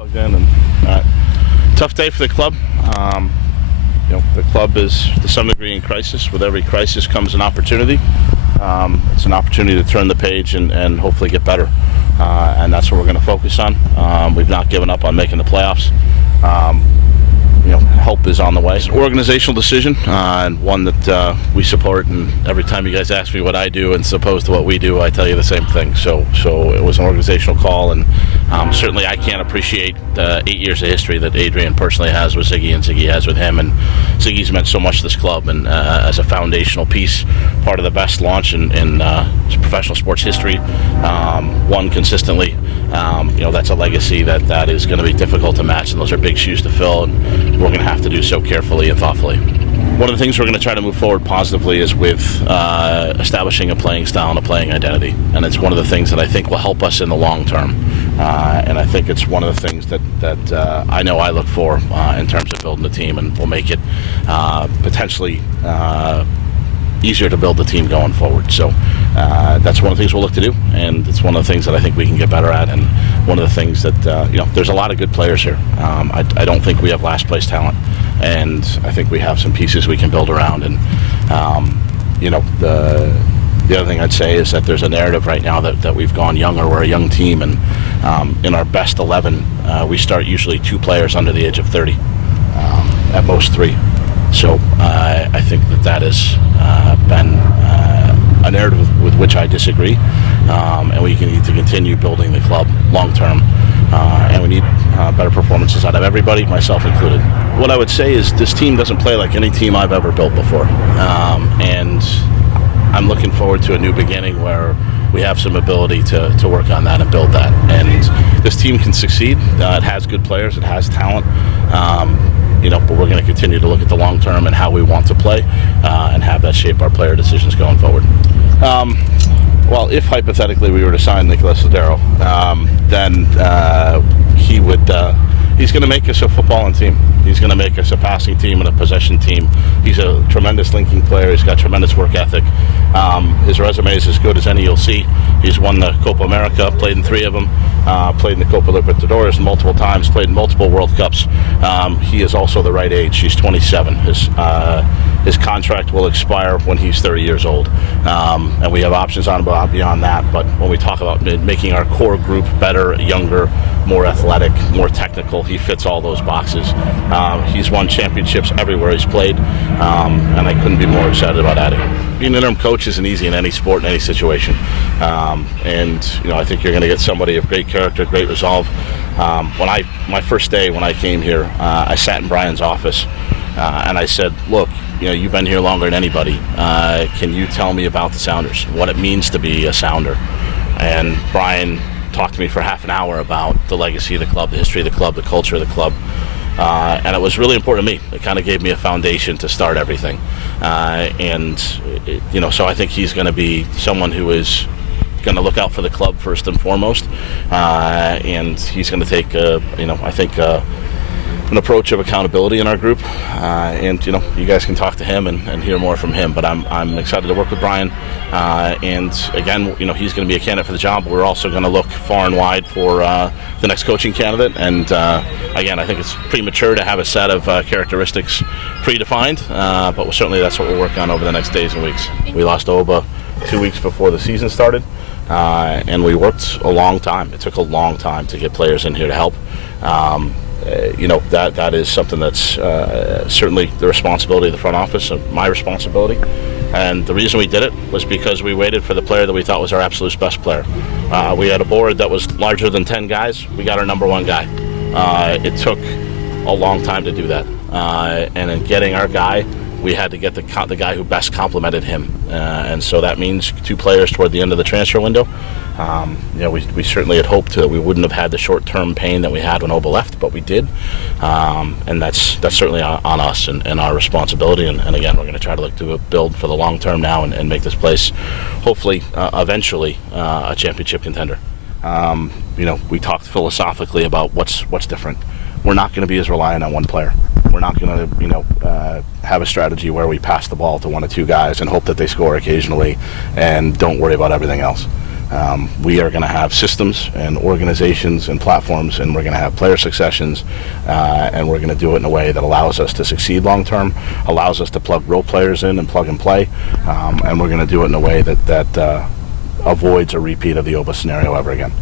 Plugged in and tough day for the club. The club is to some degree in crisis. With every crisis comes an opportunity. It's an opportunity to turn the page and hopefully get better. And that's what we're going to focus on. We've not given up on making the playoffs. Help is on the way. It's an organizational decision and one that we support, and every time you guys ask me what I do and opposed to what we do, I tell you the same thing. So it was an organizational call, and certainly I can't appreciate the 8 years of history that Adrian personally has with Ziggy and Ziggy has with him, and Ziggy's meant so much to this club, and as a foundational piece, part of the best launch in professional sports history, won consistently. That's a legacy that is going to be difficult to match, and those are big shoes to fill, and we're going to have to do so carefully and thoughtfully. One of the things we're going to try to move forward positively is with establishing a playing style and a playing identity, and it's one of the things that I think will help us in the long term, and I think it's one of the things that I know I look for in terms of building the team, and will make it potentially easier to build the team going forward. So that's one of the things we'll look to do, and it's one of the things that I think we can get better at, and one of the things that there's a lot of good players here. I don't think we have last place talent, and I think we have some pieces we can build around, and the other thing I'd say is that there's a narrative right now that we've gone younger. We're a young team, and in our best 11 we start usually 2 players under the age of 30, at most 3. So I think that has been a narrative with which I disagree, and we need to continue building the club long term, and we need better performances out of everybody, myself included. What I would say is this team doesn't play like any team I've ever built before, and I'm looking forward to a new beginning where we have some ability to work on that and build that. And this team can succeed. It has good players. It has talent. But we're going to continue to look at the long term and how we want to play, and have that shape our player decisions going forward. Well, if hypothetically we were to sign Nicolas Ladero, then he's going to make us a footballing team. He's going to make us a passing team and a possession team. He's a tremendous linking player. He's got tremendous work ethic. His resume is as good as any you'll see. He's won the Copa-Amerika, played in 3 of them, played in the Copa Libertadores multiple times, played in multiple World Cups. He is also the right age. He's 27. His contract will expire when he's 30 years old, and we have options on him beyond that. But when we talk about making our core group better, younger, more athletic, more technical, he fits all those boxes. He's won championships everywhere he's played, and I couldn't be more excited about adding him. Being an interim coach isn't easy in any sport, in any situation, and I think you're going to get somebody of great character, great resolve. My first day when I came here, I sat in Brian's office, and I said, look, you've been here longer than anybody. Can you tell me about the Sounders, what it means to be a Sounder? And Brian talked to me for half an hour about the legacy of the club, the history of the club, the culture of the club. And it was really important to me. It kind of gave me a foundation to start everything. So I think he's going to be someone who is going to look out for the club first and foremost. And he's going to take, an approach of accountability in our group. You guys can talk to him and hear more from him. But I'm excited to work with Brian. And again, he's going to be a candidate for the job. We're also going to look far and wide for the next coaching candidate. And again, I think it's premature to have a set of characteristics predefined. But certainly that's what we'll work on over the next days and weeks. We lost Oba 2 weeks before the season started. And we worked a long time. It took a long time to get players in here to help. That is something that's certainly the responsibility of the front office and my responsibility. And the reason we did it was because we waited for the player that we thought was our absolute best player. We had a board that was larger than 10 guys. We got our number 1 guy. It took a long time to do that. And in getting our guy, we had to get the guy who best complemented him. And so that means 2 players toward the end of the transfer window. We certainly had hoped that we wouldn't have had the short-term pain that we had when Oba left, but we did, and that's certainly on us and our responsibility. And again, we're going to try to look to build for the long term now and make this place, hopefully, eventually, a championship contender. We talked philosophically about what's different. We're not going to be as reliant on one player. We're not going to, have a strategy where we pass the ball to 1 or 2 guys and hope that they score occasionally and don't worry about everything else. We are going to have systems and organizations and platforms, and we're going to have player successions, and we're going to do it in a way that allows us to succeed long term, allows us to plug role players in and plug and play, and we're going to do it in a way that avoids a repeat of the Oba scenario ever again.